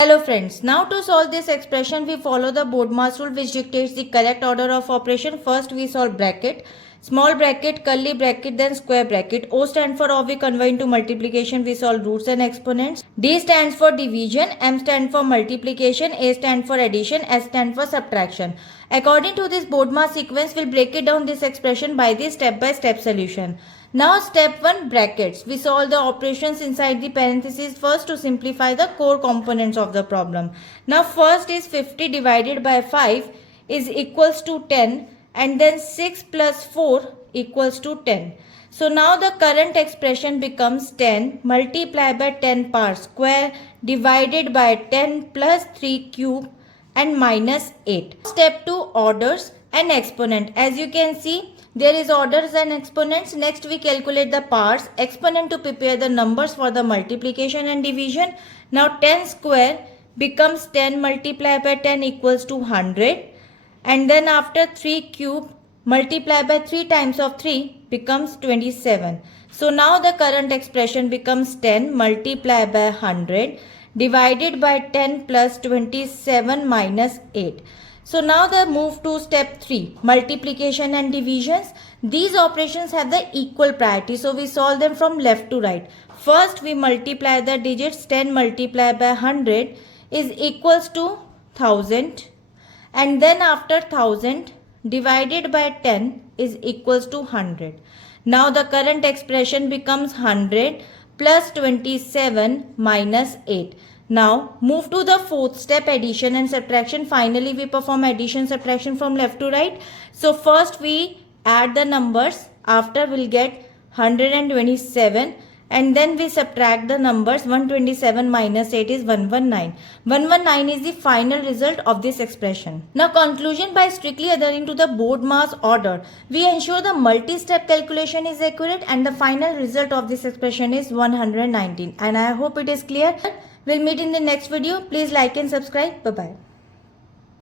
Hello friends, now to solve this expression we follow the BODMAS rule which dictates the correct order of operation. First we solve bracket, small bracket, curly bracket, then square bracket. O stands for we convert into multiplication, we solve roots and exponents. D stands for division, M stands for multiplication, A stands for addition, S stands for subtraction. According to this BODMAS sequence, we'll break it down this expression by the step-by-step solution. Now step 1, brackets. We solve the operations inside the parentheses first to simplify the core components of the problem. Now first is 50 divided by 5 is equals to 10, and then 6 plus 4 equals to 10. So now the current expression becomes 10 multiplied by 10 power square divided by 10 plus 3 cube and minus 8. Step 2, orders and exponent. As you can see, there is orders and exponents. Next we calculate the powers. Exponent to prepare the numbers for the multiplication and division. Now 10 square becomes 10 multiplied by 10 equals to 100. And then after 3 cube multiplied by 3 times of 3 becomes 27. So now the current expression becomes 10 multiplied by 100 divided by 10 plus 27 minus 8. So now the move to step 3, multiplication and divisions. These operations have the equal priority, so we solve them from left to right. First we multiply the digits. 10 multiplied by 100 is equals to 1000, and then after 1000 divided by 10 is equals to 100. Now the current expression becomes 100 plus 27 minus 8. Now move to the fourth step, addition and subtraction. Finally we perform addition subtraction from left to right. So first we add the numbers. After we'll get 127, and then we subtract the numbers. 127 minus 8 is 119. 119 is the final result of this expression. Now conclusion: by strictly adhering to the BODMAS order, we ensure the multi-step calculation is accurate and the final result of this expression is 119. And I hope it is clear. We'll meet in the next video. Please like and subscribe. Bye-bye.